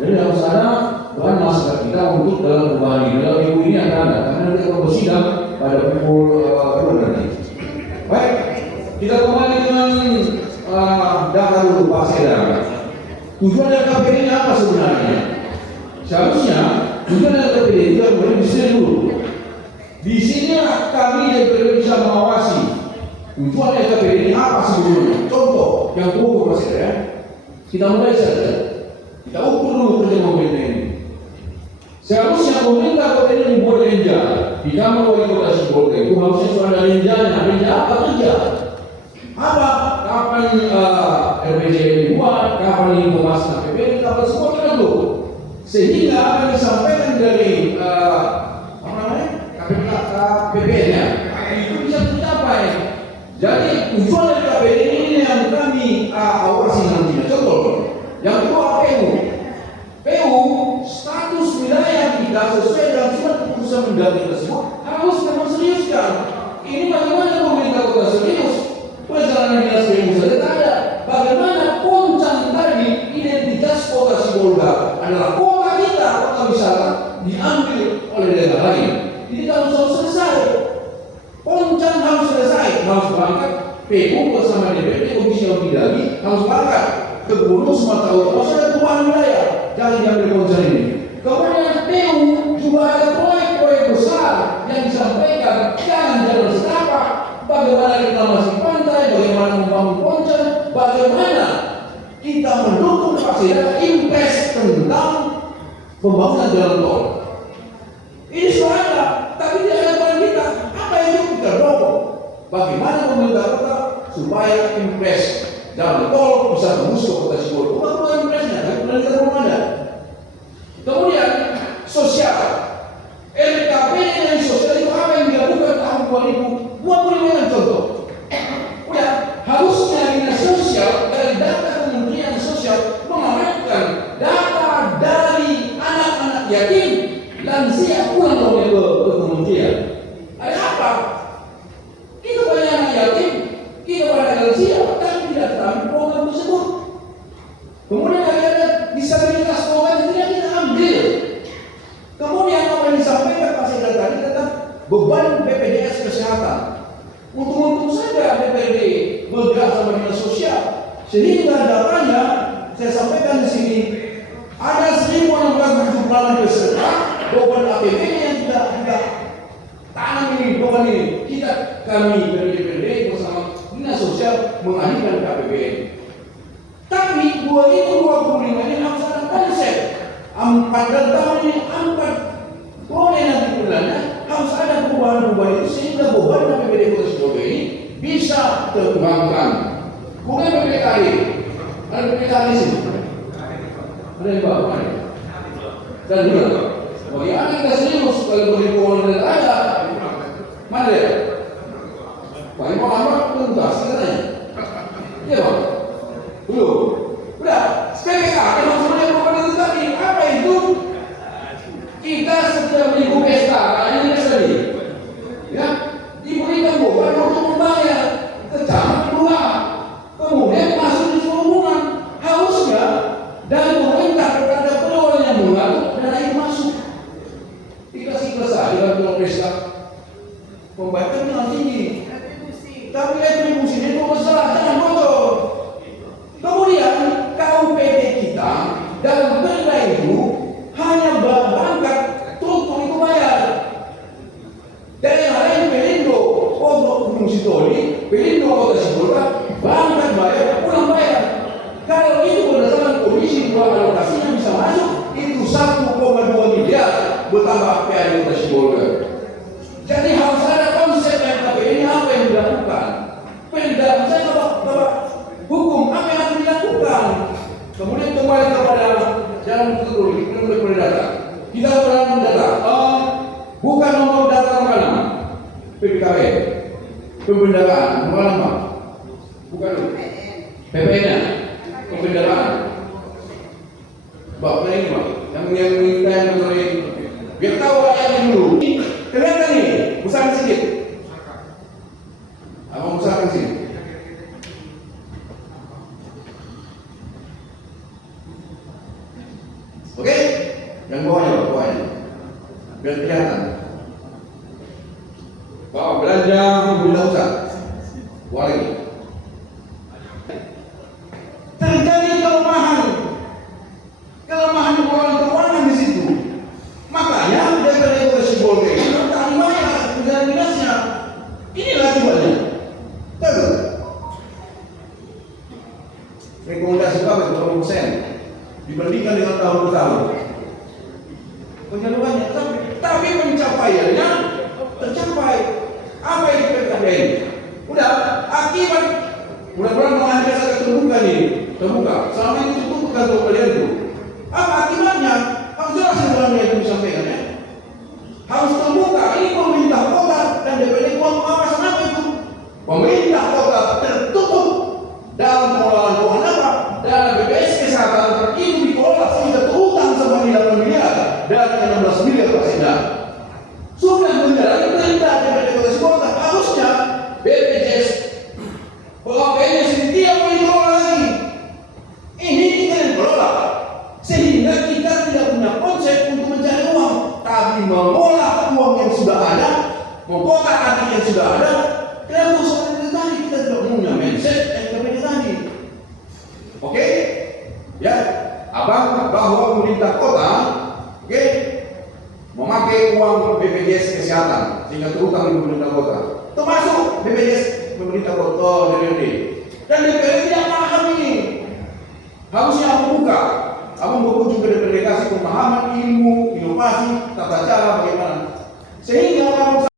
Jadi harus ada peran masyarakat kita untuk dalam perubahan ini. Dalam minggu ini akan ada, karena nanti akan bersidang pada pukul 2 nanti. Baik, kita kembali dengan data dulu Pak Seda. Tujuan LKPD ini apa sebenarnya? Seharusnya tujuan LKPD itu boleh di sini dulu. Di sini kami bisa mengawasi tujuan LKPD ini apa sebetulnya. Contoh yang ukur Pak Seda ya. Kita mulai saja. Kita ukur dulu kerja pemerintah ini. Seharusnya pemerintah kota ini membuat lenja. Di Kamar Wali Kota Sibolga itu harusnya sudah ada lenjanya. Lenja apa kerja? Apa? Kapan RPJM dibuat? Kapan informasi APBD? Kapan semua kita dulu. Sehingga apa yang disampaikan dari KPBN-nya itu bisa tercapai. Jadi tujuan dari KPBN ini yang kami awasi nantinya. Contoh. Yang kedua PU status wilayah kita sesuai dengan surat keputusan Mendagri tersebut harus memang seriuskan. Ini bagaimana pemerintah kota serius? Perjalanan dinas PU saja tak ada. Bagaimana Poncang tadi identitas kota Sibolga adalah kota kita, kota wisata diambil oleh daerah lain. Ini kalau sudah selesai, Poncang harus selesai, harus berangkat. PU bersama DPD Komisi Yudikatif harus berangkat ke Gunung Sumatera Utara. Ada perubahan wilayah, jangan diambil Poncang ini. Kemudian PU juga ada proyek-proyek besar yang disampaikan, jangan jalan setapak. Bagaimana kita masih pantai, bagaimana membangun Poncang, bagaimana kita mendukung fasilitas impres tentang pembangunan jalan tol. Ini sudah ada, tapi tidak ada peran kita. Apa yang kita dorong? Bagaimana pemerintah kota supaya impres jalan tol bisa tembus ke kota Sibolga? Bukan impresnya, tapi peran kita belum ada. Kemudian sosial, LKPD yang sosial itu apa yang dilakukan tahun 2025 yang contoh. Udah, harusnya dinas sosial dari data Kementerian Sosial mengamankan data dari anak-anak yatim lansia pulang ke kementerian. Ada apa? Kita banyak anak yatim, kita banyak lansia, tapi tidak tahu program tersebut. Kemudian ada disabilitas program tidak kita ambil. Kemudian apa yang disampaikan Pak Seda tadi tentang beban BPJS kesehatan. Untung-untung saja BPD bergerak sama dinas sosial, sehingga datanya saya sampaikan di sini ada 1.678 peserta beban APBD yang tidak tanam ini beban ini. Kami dari DPD bersama dinas sosial mengalihkan ke APBN. Tapi 2025 ini harus ada konsep. 4 tahun ini 4 proyek nanti bulannya harus ada perubahan-perubahan itu sehingga beban APBD Kota Sibolga ini bisa terkurangkan. Kemudian PPKI, ada PPKI sini. Ada yang bawa mana? Dan juga bagaimana kita serius kalau beri ada mana ya? Paling lama tuntas katanya. Iya bang? Belum. Udah. PPKI maksudnya bukan itu tadi. Apa itu? Kita setiap minggu pesta, ini tadi, ya diberikan beban untuk membayar kecamat kedua, kemudian masuk di hubungan. Harusnya dari pemerintah kepada perolehan yang mengatur dana itu masuk. Dikasih saja dalam pesta, pembayaran yang tinggi. Tapi retribusi itu besar, jangan bocor. Kemudian KUPD kita dalam perda itu hanya berangkat struktur itu bayar. Daerah lain Pelindo, Pondok Gunung Sitoli, Pelindo Kota Sibolga berangkat bayar, pulang bayar. Kalau itu berdasarkan kondisi dua alokasinya bisa masuk itu 1,2 miliar bertambah PAD Kota Sibolga. Jadi harus ada konsep LKPD ini apa yang dilakukan. Perda saya bapak hukum apa yang harus dilakukan. Kemudian kembali kepada jalan betul menurut data. Kita berani data. Bukan nomor data makanan PPKB, pembendaraan nomor 5. Bukan PPN-nya, pembendaraan. Bapak ini Pak, yang minta yang biar tahu rakyatnya dulu. Kelihatan nih, usahakan sedikit. Abang usahakan sini. Yang bawahnya, biar kelihatan. Bapak belanja mobil usah, bawah lagi. Terjadi kelemahan keuangan di situ. Makanya DPR Regulasi Polri tadi mana negara dinasnya. Inilah akibatnya. Tahu? Rekomendasi kami 20% dibandingkan dengan tahun ke tahun. Penyalurannya tapi pencapaiannya tercapai. Apa yang kita katakan? Udah akibat mudah-mudahan mengakhiri saya terbuka nih, terbuka. Selama ini tertutup kantor kalian tuh. Apa akibatnya? Harus jelas sebenarnya itu disampaikan ya. Harus terbuka. Ini pemerintah kota dan DPD uang pengawasan apa itu? Pemerintah kota tertutup dalam pengelolaan keuangan apa? Dalam BPS kesehatan itu dikelola sudah terutang sama 9 miliar dari 16 miliar pasien. Sudah menjalani perintah DPD Kota Kota harusnya BPJS PKP-nya sendiri tidak boleh dikelola lagi. Ini kita yang kelola sehingga kita tidak punya konsep untuk mencari uang, tapi mengolah uang yang sudah ada, mengkotak-atik yang sudah ada. Kenapa seperti tadi kita tidak punya mindset yang seperti tadi? Oke, ya, abang bahwa pemerintah kota, oke, memakai uang BPJS kesehatan sehingga terutang di pemerintah kota, termasuk BPJS pemerintah kota DPD. Dan DPD tidak paham ini. Harusnya abang buka, abang berkunjung ke delegasi pemahaman ilmu, inovasi, tata cara